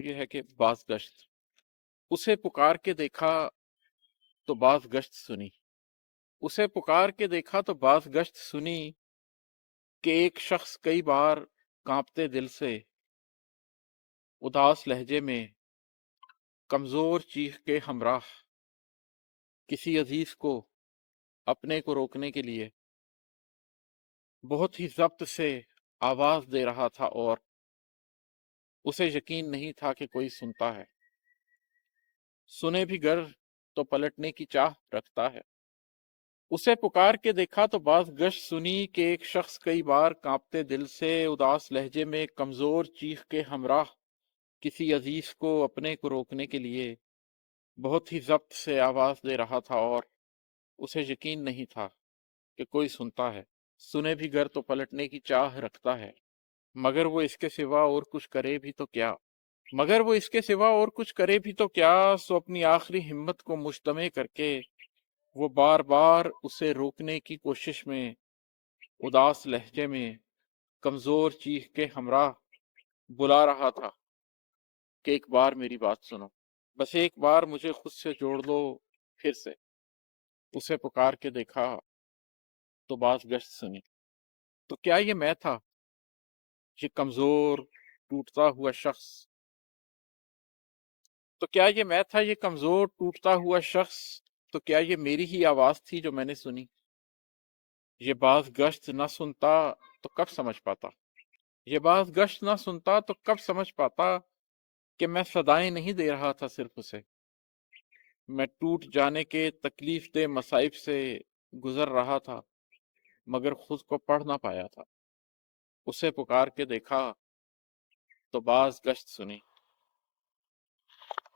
یہ ہے کہ बाज़ गश्त उसे पुकार के देखा तो बाज़ गश्त सुनी उसे पुकार के देखा तो बाज़ गश्त सुनी कि एक शख्स कई बार कांपते दिल से उदास लहजे में कमजोर चीख के हमराह किसी अजीज को अपने को रोकने के लिए बहुत ही ज़ब्त से आवाज दे रहा था और उसे यकीन नहीं था कि कोई सुनता है। सुने भी गर तो पलटने की चाह रखता है। उसे पुकार के देखा तो बाज़ गश्त सुनी कि एक शख्स कई बार कांपते दिल से उदास लहजे में कमजोर चीख के हमराह किसी अजीज को अपने को रोकने के लिए बहुत ही ज़ब्त से आवाज दे रहा था और उसे यकीन नहीं था कि कोई सुनता है। सुने भी गर तो पलटने की चाह रखता है, मगर वो इसके सिवा और कुछ करे भी तो क्या मगर वो इसके सिवा और कुछ करे भी तो क्या। सो अपनी आखिरी हिम्मत को मुजतमे करके वो बार बार उसे रोकने की कोशिश में उदास लहजे में कमजोर चीख के हमराह बुला रहा था कि एक बार मेरी बात सुनो, बस एक बार मुझे खुद से जोड़ लो फिर से। उसे पुकार के देखा तो बाज़ गश्त सुनी। तो क्या ये मैं था, ये कमजोर टूटता हुआ शख्स? तो क्या ये मैं था, ये कमजोर टूटता हुआ शख्स? तो क्या ये मेरी ही आवाज थी जो मैंने सुनी? ये बाज़ गश्त ना सुनता तो कब समझ पाता, ये बाज़ गश्त ना सुनता तो कब समझ पाता कि मैं सदाएं नहीं दे रहा था सिर्फ उसे। मैं टूट जाने के तकलीफ दे मसाइब से गुजर रहा था, मगर खुद को पढ़ ना पाया था। उसे पुकार के देखा तो बाज़ गश्त सुनी।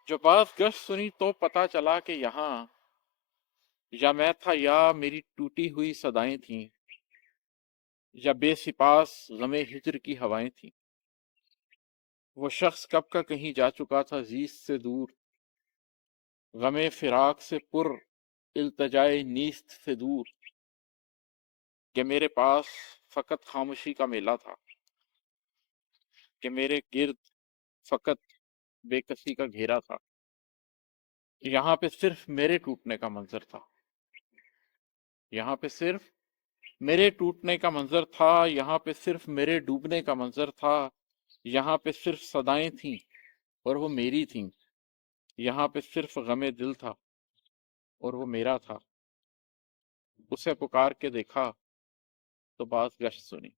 जो बाज़ गश्त सुनी तो पता चला कि यहाँ या मैं था या मेरी टूटी हुई सदाएं थीं, या बेसिपास गमे हिज्र की हवाएं थीं। वो शख्स कब का कहीं जा चुका था जीस से दूर, गमे फिराक से पुर इल्तजाए नीस्त से दूर, कि मेरे पास फकत खामोशी का मेला था, कि मेरे गिर्द फकत बेकसी का घेरा था। यहाँ पे सिर्फ मेरे टूटने का मंजर था, यहाँ पे सिर्फ मेरे टूटने का मंजर था, यहाँ पे सिर्फ मेरे डूबने का मंजर था। यहाँ पे सिर्फ सदाएं थीं और वो मेरी थीं। यहाँ पे सिर्फ गमे दिल था और वो मेरा था। उसे पुकार के देखा तो बाज़ गश्त सुनी।